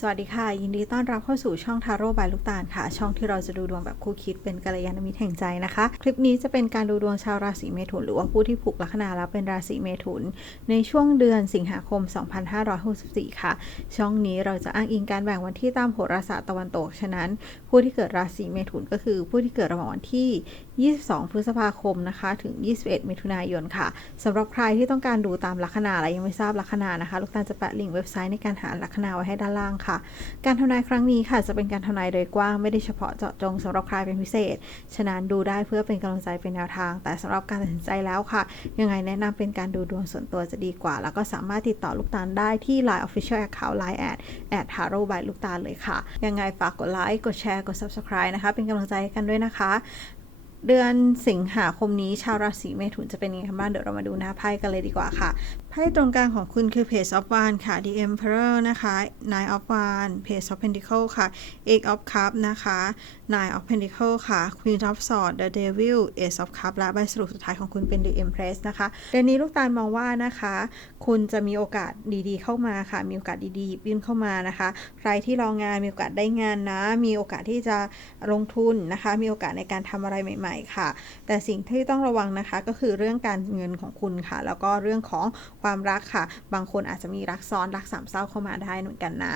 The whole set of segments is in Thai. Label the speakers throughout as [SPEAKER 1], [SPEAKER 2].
[SPEAKER 1] สวัสดีค่ะ ยินดีต้อนรับเข้าสู่ช่องทาโร่บายลูกตาลค่ะ ช่องที่เราจะดูดวงแบบคู่คิดเป็นกัลยาณมิตรแห่งใจนะคะ คลิปนี้จะเป็นการดูดวงชาวราศีเมถุน หรือว่าผู้ที่ผูกลัคนาแล้วเป็นราศีเมถุน ในช่วงเดือนสิงหาคม 2564 ค่ะ ช่องนี้เราจะอ้างอิงการแบ่งวันที่ตามโหราศาสตร์ตะวันตก ฉะนั้น ผู้ที่เกิดราศีเมถุนก็คือผู้ที่เกิดระหว่างวันที่ 22 พฤษภาคมนะคะ ถึง 21 มิถุนายนค่ะสำหรับใครที่ต้องการดูตามลัคนาและยังไม่ทราบลัคนานะคะ ลูกตาลจะแปะลิงก์เว็บไซต์ในการหาลัคนาไว้ให้ด้านล่างค่ะ การทำนายครั้งนี้ค่ะ จะเป็นการทำนายโดยกว้างไม่ได้เฉพาะเจาะจงสำหรับใครเป็นพิเศษ ฉะนั้นดูได้เพื่อเป็นกำลังใจเป็นแนวทาง แต่สำหรับการตัดสินใจแล้วค่ะ ยังไงแนะนำเป็นการดูดวงส่วนตัวจะดีกว่า แล้วก็สามารถติดต่อลูกตาลได้ที่ Line Official Account Line แอดแอดทาโร่บายลูกตาลเลยค่ะ ยังไงฝากกดไลค์กดแชร์กด Subscribe นะคะ เป็นกำลังใจกันด้วยนะคะ เดือนสิงหาคมนี้ชาวราศีเมถุนจะเป็นยังไงบ้างเดี๋ยวเรามาดูหน้าไพ่กันเลยดีกว่าค่ะ ไพ่ตรงกลางของคุณคือ Page of Wands ค่ะ The Emperor นะคะ Nine of Wands Page of Pentacles ค่ะ Eight of Cups นะคะ Nine of Pentacles ค่ะ Queen of Swords The Devil Ace of Cups และใบสรุปสุดท้ายของคุณเป็น The Empress นะคะเดือนนี้ลูกตาลมองว่านะคะ คุณจะมีโอกาสดีๆ เข้ามาค่ะ มีโอกาสดีๆหยิบยื่นเข้ามานะคะ ใครที่รองงานมีโอกาสได้งานนะ มีโอกาสที่จะลงทุนนะคะ มีโอกาสในการทำอะไรใหม่ ๆ ค่ะ แต่สิ่งที่ต้องระวังนะคะก็คือเรื่องการเงินของคุณค่ะ แล้วก็เรื่องของความรักค่ะ บางคนอาจจะมีรักซ้อนรักสามเศร้าเข้ามาได้เหมือนกันนะ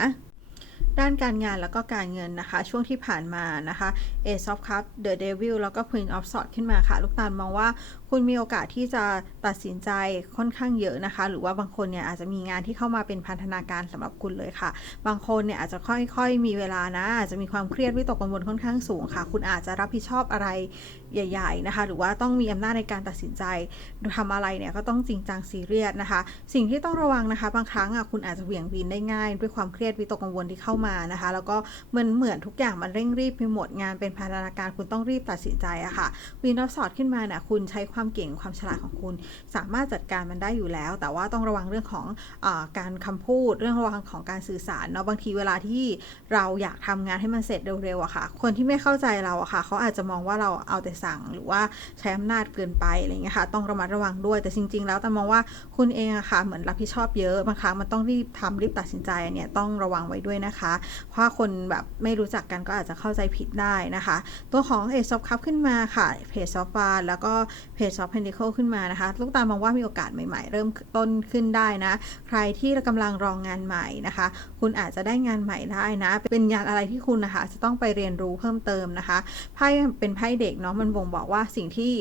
[SPEAKER 1] ด้านการงานแล้วก็การเงินนะคะ ช่วงที่ผ่านมานะคะ Ace of Cups The Devil แล้วก็ Queen of Swords ขึ้นมาค่ะ ลูกตาลมองว่าคุณมีโอกาสที่จะตัดสินใจค่อนข้างเยอะนะคะ หรือว่าบางคนเนี่ยอาจจะมีงานที่เข้ามาเป็นพันธนาการสำหรับคุณเลยค่ะ บางคนเนี่ยอาจจะค่อยๆมีเวลานะอาจจะมีความเครียดวิตกกังวลค่อนข้างสูงค่ะ คุณอาจจะรับผิดชอบอะไร ใหญ่ๆนะคะ หรือว่าต้องมีอำนาจในการตัดสินใจทำอะไรเนี่ยก็ต้องจริงจังซีเรียสนะคะ สิ่งที่ต้องระวังนะคะ บางครั้งอะคุณอาจจะเหวี่ยงวีนได้ง่าย ด้วยความเครียดวิตกกังวลที่เข้ามานะคะ แล้วก็มันเหมือนทุกอย่างมันเร่งรีบไปหมดงานเป็นพันธนาการคุณต้องรีบตัดสินใจอะค่ะวีนอฟสอดขึ้นมาเนี่ยคุณใช้ความเก่งความฉลาดของคุณ สามารถจัดการมันได้อยู่แล้ว แต่ว่าต้องระวังเรื่องของอการคำพูด เรื่องระวังของการสื่อสารเนาะบางทีเวลาที่เราอยากทำงานให้มันเสร็จเร็วๆอะค่ะ คนที่ไม่เข้าใจเราอะค่ะเขาอาจจะมองว่าเราเอาแต่สั่ง หรือว่าใช้อำนาจเกินไปอะไรเงี้ยค่ะต้องระมัดระวังด้วยแต่จริง ๆ แล้วแต่มองว่าคุณเองอะค่ะเหมือนรับผิดชอบเยอะบางครั้งมันต้องรีบทำรีบตัดสินใจเนี่ยต้องระวังไว้ด้วยนะคะเพราะคนแบบไม่รู้จักกันก็อาจจะเข้าใจผิดได้นะคะ ตัวของ Ace of Cup ขึ้นมาค่ะ Page of Wands แล้วก็ Page of Pentacles ขึ้นมานะคะลูกตามองว่ามีโอกาสใหม่ๆ เริ่มต้นขึ้นได้นะ ใครที่กำลังรองงานใหม่นะคะ คุณอาจจะได้งานใหม่ได้นะ เป็นงานอะไรที่คุณนะคะจะต้องไปเรียนรู้เพิ่มเติมนะคะไพ่เป็นไพ่เด็กเนาะมันบ่งบอกว่าสิ่งที่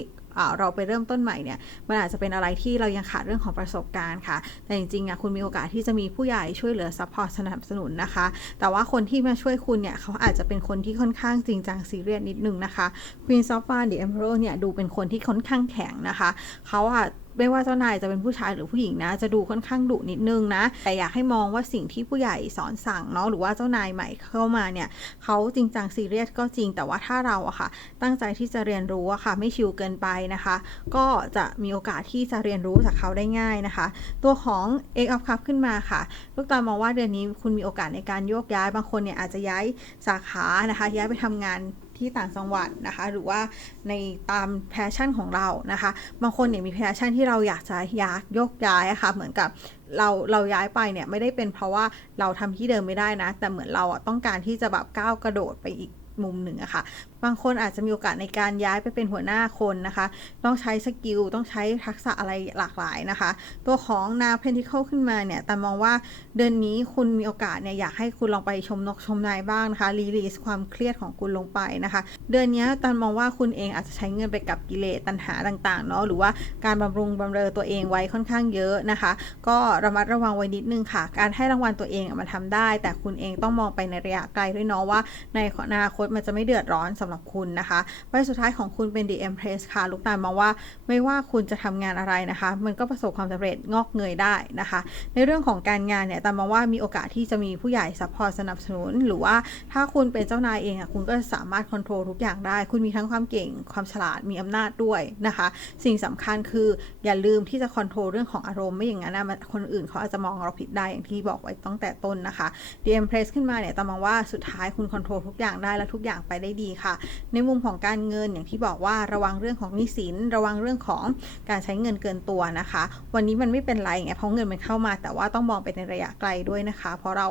[SPEAKER 1] เราไปเริ่มต้นใหม่เนี่ยมันอาจจะเป็นอะไรที่เรายังขาดเรื่องของประสบการณ์ค่ะ แต่จริงๆอะคุณมีโอกาสที่จะมีผู้ใหญ่ช่วยเหลือซัพพอร์ตสนับสนุนนะคะ แต่ว่าคนที่มาช่วยคุณเนี่ยเขาอาจจะเป็นคนที่ค่อนข้างจริงจังซีเรียสนิดนึงนะคะ Queen of Wands The Emperor เนี่ยดูเป็นคนที่ค่อนข้างแข็งนะคะ เขาอะ ไม่ว่าเจ้านายจะเป็นผู้ชายหรือผู้หญิงนะ จะดูค่อนข้างดุนิดนึงนะ แต่อยากให้มองว่าสิ่งที่ผู้ใหญ่สอนสั่งเนาะหรือว่าเจ้านายใหม่เข้ามาเนี่ยเขาจริงจังซีเรียสก็จริงแต่ว่าถ้าเราอะค่ะ ตั้งใจที่จะเรียนรู้อะค่ะ ไม่ชิวเกินไปนะคะ ก็จะมีโอกาสที่จะเรียนรู้จากเขาได้ง่ายนะคะ ตัวของ X of Cup ขึ้นมาค่ะลูกตามองว่าเดือนนี้คุณมีโอกาสในการโยกย้ายบางคนเนี่ยอาจจะย้ายสาขานะคะ ย้ายไปทำงาน ที่ต่างจังหวัดนะคะ หรือว่าในตามแพชชั่นของเรานะคะ บางคนเนี่ยมีแพชชั่นที่เราอยากจะย้ายยกย้ายะค่ะเหมือนกับเราเราย้ายไปเนี่ยไม่ได้เป็นเพราะว่าเราทำที่เดิมไม่ได้นะ แต่เหมือนเราอะต้องการที่จะแบบก้าวกระโดดไปอีกมุมหนึ่งอะค่ะบางคนอาจจะมีโอกาสในการย้ายไปเป็นหัวหน้าคนนะคะ ต้องใช้สกิล ต้องใช้ทักษะอะไรหลากหลายนะคะ ตัวของนาเพนทิเคิลขึ้นมาเนี่ย แต่มองว่าเดือนนี้คุณมีโอกาสเนี่ย อยากให้คุณลองไปชมนกชมนายบ้างนะคะ รีลีสความเครียดของคุณลงไปนะคะ เดือนนี้ตันมองว่าคุณเองอาจจะใช้เงินไปกับกิเลสตัณหาต่างๆเนาะ หรือว่าการบำรุงบำเรอตัวเองไว้ค่อนข้างเยอะนะคะ ก็ระมัดระวังไว้นิดนึงค่ะ การให้รางวัลตัวเองมันทำได้ แต่คุณเองต้องมองไปในระยะไกลด้วยเนาะว่า ในอนาคตมันจะไม่เดือดร้อนสำหรับคุณนะคะใบสุดท้ายของคุณเป็น The Empress ค่ะ ลูกตาลมองว่าไม่ว่าคุณจะทำงานอะไรนะคะ มันก็ประสบความสำเร็จงอกเงยได้นะคะ ในเรื่องของการงานเนี่ยตามมองว่ามีโอกาสที่จะมีผู้ใหญ่ซัพพอร์ตสนับสนุน หรือว่าถ้าคุณเป็นเจ้านายเองอะคุณก็สามารถควบคุมทุกอย่างได้ คุณมีทั้งความเก่งความฉลาดมีอำนาจด้วยนะคะ สิ่งสำคัญคืออย่าลืมที่จะควบคุมเรื่องของอารมณ์ไม่อย่างนั้นนะคนอื่นเขาอาจจะมองเราผิดได้อย่างที่บอกไว้ตั้งแต่ต้นนะคะ The Empress ขึ้นมาเนี่ยตามมองว่าสุดท้ายคุณควบคุมทุกอย่างได้และทุกอย่างไปได้ดีค่ะในมุมของการเงินอย่างที่บอกว่าระวังเรื่องของหนี้สิน ระวังเรื่องของการใช้เงินเกินตัวนะคะ วันนี้มันไม่เป็นไรไงเพราะเงินมันเข้ามา แต่ว่าต้องมองไปในระยะไกลด้วยนะคะ เพราะเรา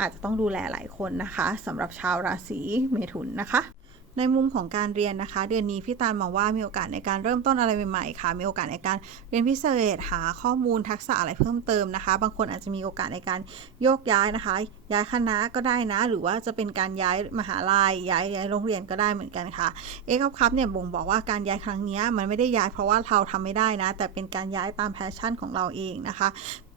[SPEAKER 1] อาจจะต้องดูแลหลายคนนะคะสำหรับชาวราศีเมถุนนะคะในมุมของการเรียนนะคะ เดือนนี้พี่ตาลมองว่ามีโอกาสในการเริ่มต้นอะไรใหม่ๆค่ะ มีโอกาสในการเรียนพิเศษหาข้อมูลทักษะอะไรเพิ่มเติมนะคะ บางคนอาจจะมีโอกาสในการโยกย้ายนะคะ ย้ายคณะก็ได้นะ หรือว่าจะเป็นการย้ายมหาลัยย้ายย้ายโรงเรียนก็ได้เหมือนกันค่ะเอ็กซ์คัพเนี่ยบ่งบอกว่าการย้ายครั้งนี้มันไม่ได้ย้ายเพราะว่าเราทำไม่ได้นะ แต่เป็นการย้ายตามแพชชั่นของเราเองนะคะ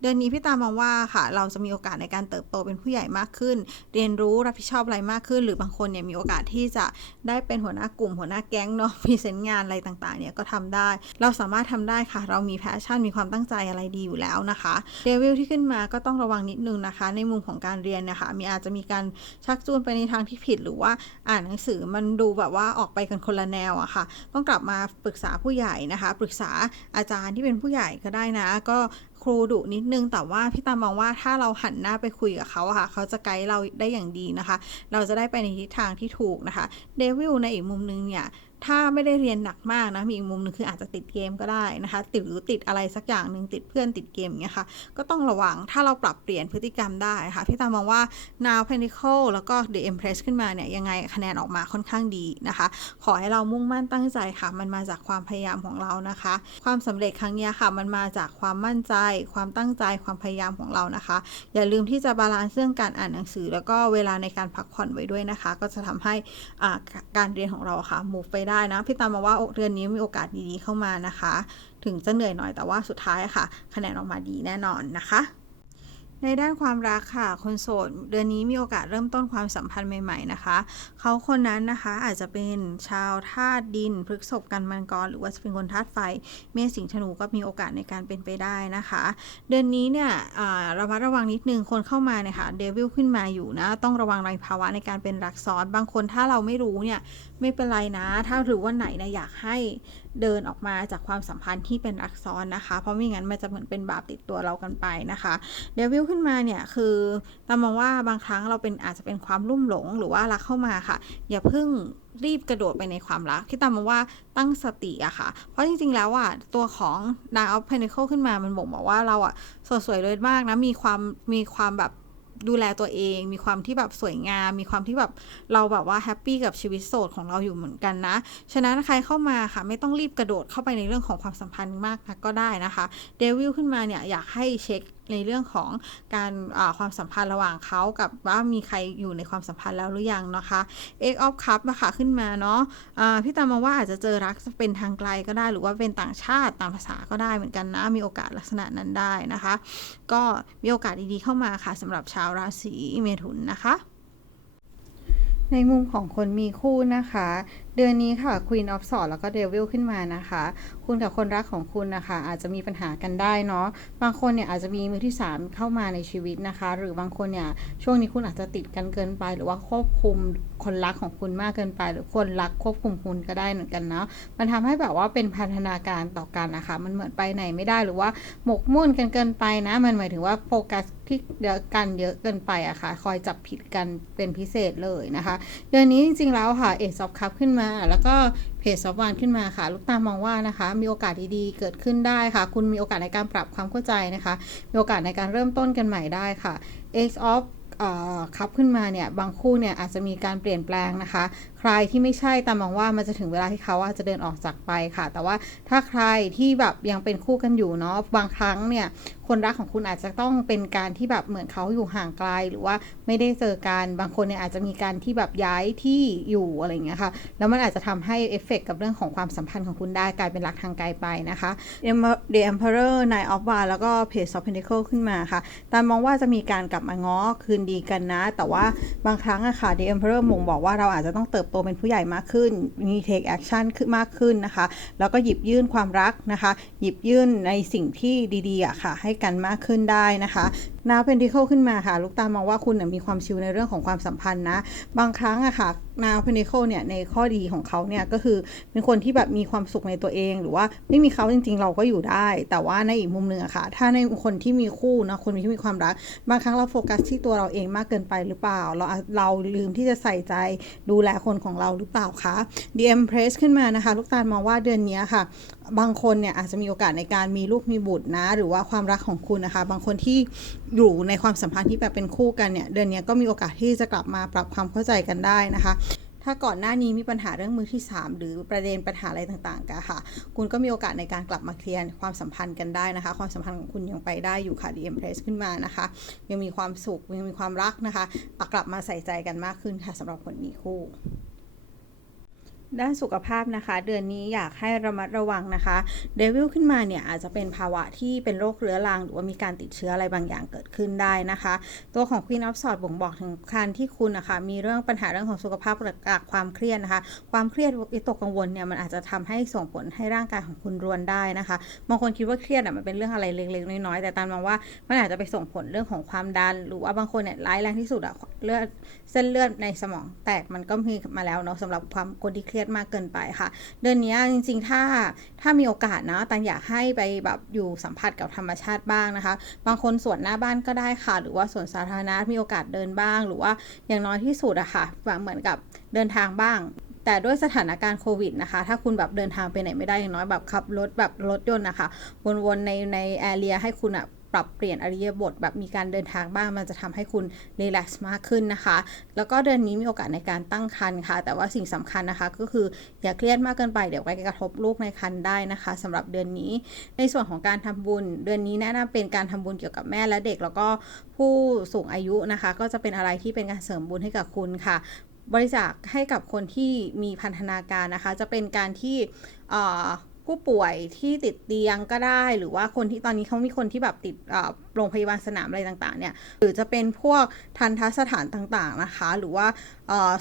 [SPEAKER 1] เดือนนี้พี่ตามองว่าค่ะเราจะมีโอกาสในการเติบโตเป็นผู้ใหญ่มากขึ้น เรียนรู้รับผิดชอบอะไรมากขึ้น หรือบางคนเนี่ยมีโอกาสที่จะได้เป็นหัวหน้ากลุ่ม หัวหน้าแก๊งเนาะพรีเซนต์งานอะไรต่างๆเนี่ยก็ทำได้ เราสามารถทำได้ค่ะ เรามีแพชชั่นมีความตั้งใจอะไรดีอยู่แล้วนะคะเดวิลที่ขึ้นมาก็ต้องระวังนิดนึงนะคะ ในมุมของการเรียนนะคะ มีอาจจะมีการชักจูนไปในทางที่ผิด หรือว่าอ่านหนังสือมันดูแบบว่าออกไปกันคนละแนวอะค่ะ ต้องกลับมาปรึกษาผู้ใหญ่นะคะ ปรึกษาอาจารย์ที่เป็นผู้ใหญ่ก็ได้นะ ก็ครูดุนิดนึงแต่ว่าพี่ตามองว่าถ้าเราหันหน้าไปคุยกับเขาค่ะ เขาจะไกด์เราได้อย่างดีนะคะ เราจะได้ไปในทิศทางที่ถูกนะคะเดวิลในอีกมุมนึงเนี่ย ถ้าไม่ได้เรียนหนักมากนะ มีอีกมุมหนึงคืออาจจะติดเกมก็ได้นะคะ ติดหรือติดอะไรสักอย่างหนึ่งติดเพื่อนติดเกมอย่างเงี้ยค่ะ ก็ต้องระวัง ถ้าเราปรับเปลี่ยนพฤติกรรมได้ค่ะ พี่ตามองว่า Now Pentacle แล้วก็ The Empress ขึ้นมาเนี่ย ยังไงคะแนนออกมาค่อนข้างดีนะคะ ขอให้เรามุ่งมั่นตั้งใจค่ะ มันมาจากความพยายามของเรานะคะ ความสำเร็จครั้งเนี้ยค่ะ มันมาจากความมั่นใจ ความตั้งใจ ความพยายามของเรานะคะ อย่าลืมที่จะบาลานซ์เรื่องการอ่านหนังสือ แล้วก็เวลาในการพักผ่อนไว้ด้วยนะคะ ก็จะทำให้การเรียนของเราค่ะ move ไปได้นะ พี่ตามมาว่าเดือนนี้มีโอกาสดีๆเข้ามานะคะ ถึงจะเหนื่อยหน่อยแต่ว่าสุดท้ายค่ะ คะแนนออกมาดีแน่นอนนะคะในด้านความรักค่ะ คนโสดเดือนนี้มีโอกาสเริ่มต้นความสัมพันธ์ใหม่ ๆนะคะ เขาคนนั้นนะคะอาจจะเป็นชาวธาตุดินพฤกษภกันมังกรหรือว่าจะเป็นคนธาตุไฟ เมษสิงห์ธนูก็มีโอกาสในการเป็นไปได้นะคะ เดือนนี้เนี่ยระมัดระวังนิดนึงคนเข้ามาเนี่ยค่ะเดวิลขึ้นมาอยู่นะ ต้องระวังในภาวะในการเป็นรักซ้อน บางคนถ้าเราไม่รู้เนี่ย ไม่เป็นไรนะ ถ้าหรือว่าไหนนะอยากให้เดินออกมาจากความสัมพันธ์ที่เป็นรักซ้อนนะคะ เพราะไม่งั้นมันจะเหมือนเป็นบาปติดตัวเรากันไปนะคะเดวิลขึ้นมาเนี่ยคือตามมองว่าบางครั้งเราเป็นอาจจะเป็นความลุ่มหลงหรือว่ารักเข้ามาค่ะ อย่าเพิ่งรีบกระโดดไปในความรักที่ตามมองว่าตั้งสติอะค่ะ เพราะจริงๆ แล้วอะตัวของ Nine of Pentacles ขึ้นมามันบ่งบอกว่าเราอะสดสวยเลยมากนะ มีความมีความแบบ ดูแลตัวเอง มีความที่แบบสวยงาม มีความที่แบบเราแบบว่าแฮปปี้กับชีวิตโสดของเราอยู่เหมือนกันนะ ฉะนั้นใครเข้ามาค่ะ ไม่ต้องรีบกระโดดเข้าไปในเรื่องของความสัมพันธ์มากนักก็ได้นะคะ เดวิลขึ้นมาเนี่ยอยากให้เช็คในเรื่องของการความสัมพันธ์ระหว่างเขากับว่ามีใครอยู่ในความสัมพันธ์แล้วหรือยังนะคะ X of Cup นะคะขึ้นมาเนาะอ่าพี่ตามมองว่าอาจจะเจอรักเป็นทางไกลก็ได้ หรือว่าเป็นต่างชาติต่างภาษาก็ได้เหมือนกันนะ มีโอกาสลักษณะนั้นได้นะคะ ก็มีโอกาสดีๆเข้ามาค่ะสำหรับชาวราศีเมถุนนะคะในมุมของคนมีคู่นะคะเดือนนี้ค่ะ Queen of Swords แล้วก็ Devil ขึ้นมานะคะ คุณกับคนรักของคุณนะคะ อาจจะมีปัญหากันได้เนาะบางคนเนี่ยอาจจะมีมือที่ 3 เข้ามาในชีวิตนะคะ หรือบางคนเนี่ยช่วงนี้คุณอาจจะติดกันเกินไป หรือว่าควบคุมคนรักของคุณมากเกินไป หรือคนรักควบคุมคุณก็ได้เหมือนกันเนาะมันทำให้แบบว่าเป็นพันธนาการต่อกันนะคะ มันเหมือนไปไหนไม่ได้หรือว่าหมกมุ่นกันเกินไปนะ มันหมายถึงว่าโฟกัสที่เดียวกันเยอะเกินไปอะค่ะ คอยจับผิดกันเป็นพิเศษเลยนะคะ เดือนนี้จริงๆแล้วค่ะ Ace of Cup ขึ้นมาแล้วก็เพจซอฟวานขึ้นมาค่ะ ลูกตามองว่านะคะ มีโอกาสดีๆ เกิดขึ้นได้ค่ะ คุณมีโอกาสในการปรับความเข้าใจนะคะ มีโอกาสในการเริ่มต้นกันใหม่ได้ค่ะ Ace of คับขึ้นมาเนี่ย บางคู่เนี่ยอาจจะมีการเปลี่ยนแปลงนะคะ ใครที่ไม่ใช่ตามมองว่ามันจะถึงเวลาที่เขาอาจะเดินออกจากไปค่ะ แต่ว่าถ้าใครที่แบบยังเป็นคู่กันอยู่เนาะบางครั้งเนี่ยคนรักของคุณอาจจะต้องเป็นการที่แบบเหมือนเขาอยู่ห่างไกลหรือว่าไม่ได้เจอกันบางคนเนี่ยอาจจะมีการที่แบบย้ายที่อยู่อะไรเงี้ยค่ะแล้วมันอาจจะทำให้เอฟเฟกกับเรื่องของความสัมพันธ์ของคุณได้กลายเป็นรักทางไกลไปนะคะ The Emperor Nine of Wands แล้วก็ Page of Pentacles ขึ้นมาค่ะตามมองว่าจะมีการกลับมาง้อคืนดีกันนะ แต่ว่าบางครั้งอะค่ะ The Emperor มงบอกว่าเราอาจจะต้องเติบโตเป็นผู้ใหญ่มากขึ้น มี take action ขึ้นมากขึ้นนะคะ แล้วก็หยิบยื่นความรักนะคะ หยิบยื่นในสิ่งที่ดีๆอะค่ะ ให้กันมากขึ้นได้นะคะ นาเพนทิเคิลขึ้นมาค่ะ ลูกตาลมองว่าคุณมีความชิลในเรื่องของความสัมพันธ์นะ บางครั้งอะค่ะนาเพนทิเคิลเนี่ยในข้อดีของเขาเนี่ยก็คือเป็นคนที่แบบมีความสุขในตัวเอง หรือว่าไม่มีเขาจริง ๆ เราก็อยู่ได้ แต่ว่าในอีกมุมหนึ่งอะค่ะ ถ้าในคนที่มีคู่นะคนที่มีความรัก บางครั้งเราโฟกัสที่ตัวเราเองมากเกินไปหรือเปล่า เราเราลืมที่จะใส่ใจดูแลคนของเราหรือเปล่าคะ The Empress ขึ้นมานะคะ ลูกตาลมองว่าเดือนนี้ค่ะบางคนเนี่ยอาจจะมีโอกาสในการมีลูกมีบุตรนะ หรือว่าความรักของคุณนะคะ บางคนที่อยู่ในความสัมพันธ์ที่แบบเป็นคู่กันเนี่ยเดือนนี้ก็มีโอกาสที่จะกลับมาปรับความเข้าใจกันได้นะคะถ้าก่อนหน้านี้มีปัญหาเรื่องมือที่ 3 หรือประเด็นปัญหาอะไรต่างๆกันค่ะ คุณก็มีโอกาสในการกลับมาเคลียร์ความสัมพันธ์กันได้นะคะ ความสัมพันธ์ของคุณยังไปได้อยู่ค่ะ The Empress ขึ้นมานะคะ ยังมีความสุขยังมีความรักนะคะกลับมาใส่ใจกันมากขึ้นค่ะสำหรับคนมีคู่ ด้านสุขภาพนะคะ เดือนนี้อยากให้ระมัดระวังนะคะเดวิลขึ้นมาเนี่ยอาจจะเป็นภาวะที่เป็นโรคเรื้อรัง หรือว่ามีการติดเชื้ออะไรบางอย่างเกิดขึ้นได้นะคะ ตัวของ Queen of Swords บ่งบอกถึงการที่คุณนะคะมีเรื่องปัญหาเรื่องของสุขภาพจากความเครียดนะคะ ความเครียดวิตกกังวลเนี่ยมันอาจจะทำให้ส่งผลให้ร่างกายของคุณรวนได้นะคะบางคนคิดว่าเครียดอะมันเป็นเรื่องอะไรเล็กๆน้อยๆแต่ตามมองว่ามันอาจจะไปส่งผลเรื่องของความดัน หรือว่าบางคนเนี่ยร้ายแรงที่สุดอะ เลือดเส้นเลือดในสมองแตกมันก็มีมาแล้วเนาะสำหรับความคนที่เครียดมากเกินไปค่ะ เดือนนี้จริงๆถ้าถ้ามีโอกาสนะตันอยากให้ไปแบบอยู่สัมผัสกับธรรมชาติบ้างนะคะ บางคนสวนหน้าบ้านก็ได้ค่ะ หรือว่าสวนสาธารณะมีโอกาสเดินบ้าง หรือว่าอย่างน้อยที่สุดอะค่ะแบบเหมือนกับเดินทางบ้างแต่ด้วยสถานการณ์โควิดนะคะ ถ้าคุณแบบเดินทางไปไหนไม่ได้อย่างน้อยแบบขับรถแบบรถยนต์นะคะ วนๆในในแอเรียให้คุณอะ ปรับเปลี่ยนอริยบทแบบมีการเดินทางบ้างมันจะทำให้คุณรีแลกซ์มากขึ้นนะคะ แล้วก็เดือนนี้มีโอกาสในการตั้งครรภ์ค่ะ แต่ว่าสิ่งสำคัญนะคะ ก็คืออย่าเครียดมากเกินไปเดี๋ยวไปกระทบลูกในครรภ์ได้นะคะสำหรับเดือนนี้ ในส่วนของการทำบุญ เดือนนี้แนะนำเป็นการทำบุญเกี่ยวกับแม่และเด็ก แล้วก็ผู้สูงอายุนะคะ ก็จะเป็นอะไรที่เป็นการเสริมบุญให้กับคุณค่ะบริจาคให้กับคนที่มีพันธนาการนะคะ จะเป็นการที่ ผู้ป่วยที่ติดเตียงก็ได้ หรือว่าคนที่ตอนนี้เขามีคนที่แบบติด โรงพยาบาลสนามอะไรต่างๆเนี่ยหรือจะเป็นพวกทันทสถานต่างๆนะคะ หรือว่า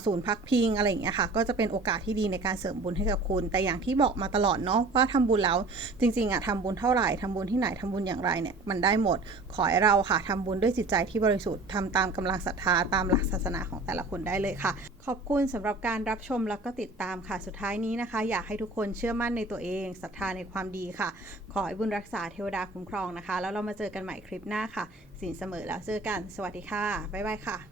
[SPEAKER 1] ศูนย์พักพิงอะไรอย่างเงี้ยค่ะก็จะเป็นโอกาสที่ดีในการเสริมบุญให้กับคุณ แต่อย่างที่บอกมาตลอดเนาะว่าทำบุญแล้วจริงๆอะทำบุญเท่าไหร่ทำบุญที่ไหนทำบุญอย่างไรเนี่ยมันได้หมดขอให้เราค่ะทำบุญด้วยจิตใจที่บริสุทธิ์ทำตามกำลังศรัทธาตามหลักศาสนาของแต่ละคนได้เลยค่ะ ขอบคุณสำหรับการรับชมแล้วก็ติดตามค่ะสุดท้ายนี้นะคะ อยากให้ทุกคนเชื่อมั่นในตัวเองศรัทธาในความดีค่ะ ขอให้บุญรักษาเทวดาคุ้มครองนะคะ แล้วเรามาเจอกันใหม่คลิปหน้าค่ะ สินเสมอแล้วเจอกัน สวัสดีค่ะ บ๊ายบายค่ะ